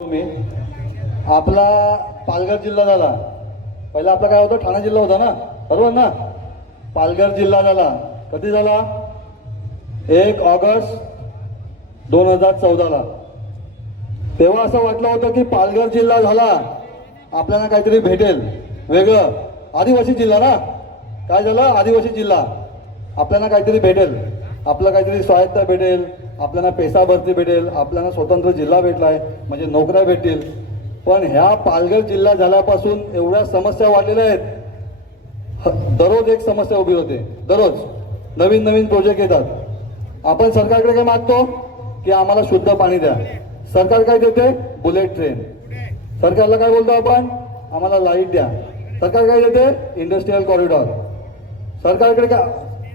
तुम्ही. आपला पालघर जिल्हा झाला. पहिला आपला काय होता? ठाणा जिल्हा होता ना? बरोबर ना? पालघर जिल्हा झाला. कधी झाला? एक ऑगस्ट दोन हजार चौदाला. तेव्हा असं वाटलं होतं की पालघर जिल्हा झाला. आपल्याला काहीतरी भेटेल. वेगळं. आदिवासी जिल्हा ना? काय झालं? आदिवासी जिल्हा. आपल्याला काहीतरी भेटेल. आपलं काहीतरी स्वायत्ता भेटेल आपल्याला पेसा भरती भेटेल आपल्याला स्वतंत्र जिल्हा भेटलाय म्हणजे नोकऱ्या भेटतील. पण ह्या पालघर जिल्हा झाल्यापासून एवढ्या समस्या वाढलेल्या आहेत. ह- दररोज एक समस्या उभी होते. दररोज. नवीन नवीन प्रोजेक्ट येतात. आपण सरकारकडे काय मागतो? की आम्हाला शुद्ध पाणी द्या. सरकार काय देते? Bullet train. सरकारला काय बोलतो आपण? आम्हाला लाइट द्या. सरकार काय देते? Industrial corridor. सरकारकडे काय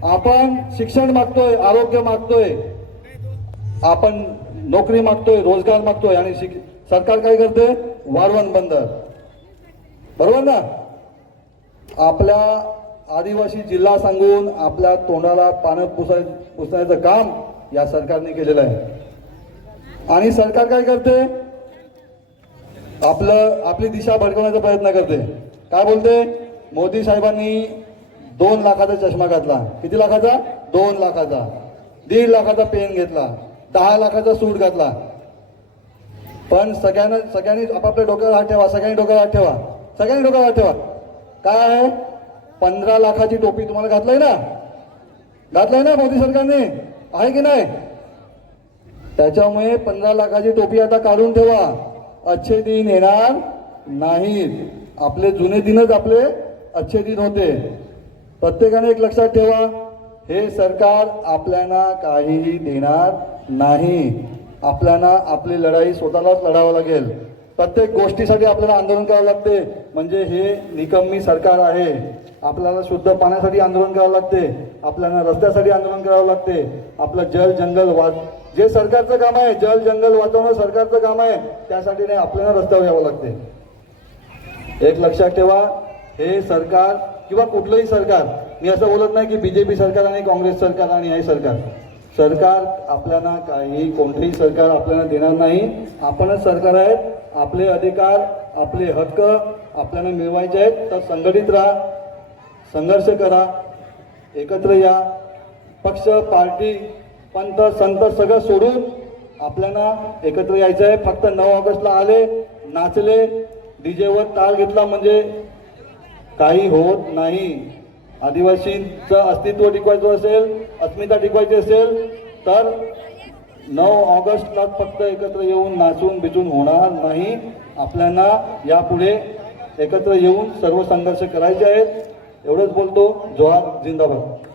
आपण शिक्षण मागतोय आरोग्य मागतोय आपण नोकरी मागतोय रोजगार मागतोय आणि सरकार काय करते वारवण बंदर बरोबर ना? आपल्या आदिवासी जिल्हा सांगून आपल्या तोंडाला पानं पुसाय पुसण्याचं काम या सरकारने केलेलं आहे. आणि सरकार काय करते? आपलं आपली दिशा भडकवण्याचा प्रयत्न करते. काय बोलते? मोदी साहेबांनी दोन लाखाचा चष्मा घातला. किती लाखाचा? दोन लाखाचा. दीड लाखाचा पेन घेतला. दहा लाखाचा सूट घातला. पण सगळ्यांना सगळ्यांनी आपापल्या डोक्यावर हात ठेवा. सगळ्यांनी डोक्यावर हात ठेवा. सगळ्यांनी डोक्यावर हात ठेवा. काय आहे? पंधरा लाखाची टोपी तुम्हाला घातलंय ना? घातलंय ना मोदी सरकारने? आहे की नाही? त्याच्यामुळे पंधरा लाखाची टोपी आता काढून ठेवा. अच्छे दिन येणार नाहीत. आपले जुने दिनच आपले अच्छे दिन होते. प्रत्येकाने एक लक्षात ठेवा हे सरकार आपल्याला काहीही देणार नाही. आपल्याला आपली लढाई स्वतःलाच लढावं लागेल. प्रत्येक गोष्टीसाठी आपल्याला आंदोलन करावं लागते. म्हणजे हे निकम्मी सरकार आहे. आपल्याला शुद्ध पाण्यासाठी आंदोलन करावं लागते. आपल्याला रस्त्यासाठी आंदोलन करावं लागते. आपलं जल जंगल वाच जे सरकारचं काम आहे जल जंगल वाचवणं सरकारचं काम आहे त्यासाठी नाही आपल्याला रस्त्यावर यावं लागते. एक लक्षात ठेवा हे सरकार किंवा कुठलंही सरकार मी असं बोलत नाही की बीजेपी सरकार आणि काँग्रेस सरकार आणि हे सरकार. सरकार आपल्याला काही कोणतेही सरकार आपल्याला देणार नाही. आपणच सरकार आहेत. आपले अधिकार आपले हक्क आपल्याला मिळवायचे आहेत. तर संघटित राहा संघर्ष करा एकत्र या. पक्ष पार्टी पंत संत सगळं सोडून आपल्याला एकत्र यायचं आहे. फक्त नऊ ऑगस्टला आले नाचले. डीजेवर ताल घेतला म्हणजे काही होत नाही. आदिवासींचं अस्तित्व टिकवायचं असेल अस्मिता टिकवायची असेल तर नऊ ऑगस्टला फक्त एकत्र येऊन नाचून बिचून होणार नाही. आपल्याला यापुढे एकत्र येऊन सर्व संघर्ष करायचे आहेत. एवढंच बोलतो. जोहार जिंदाबाद.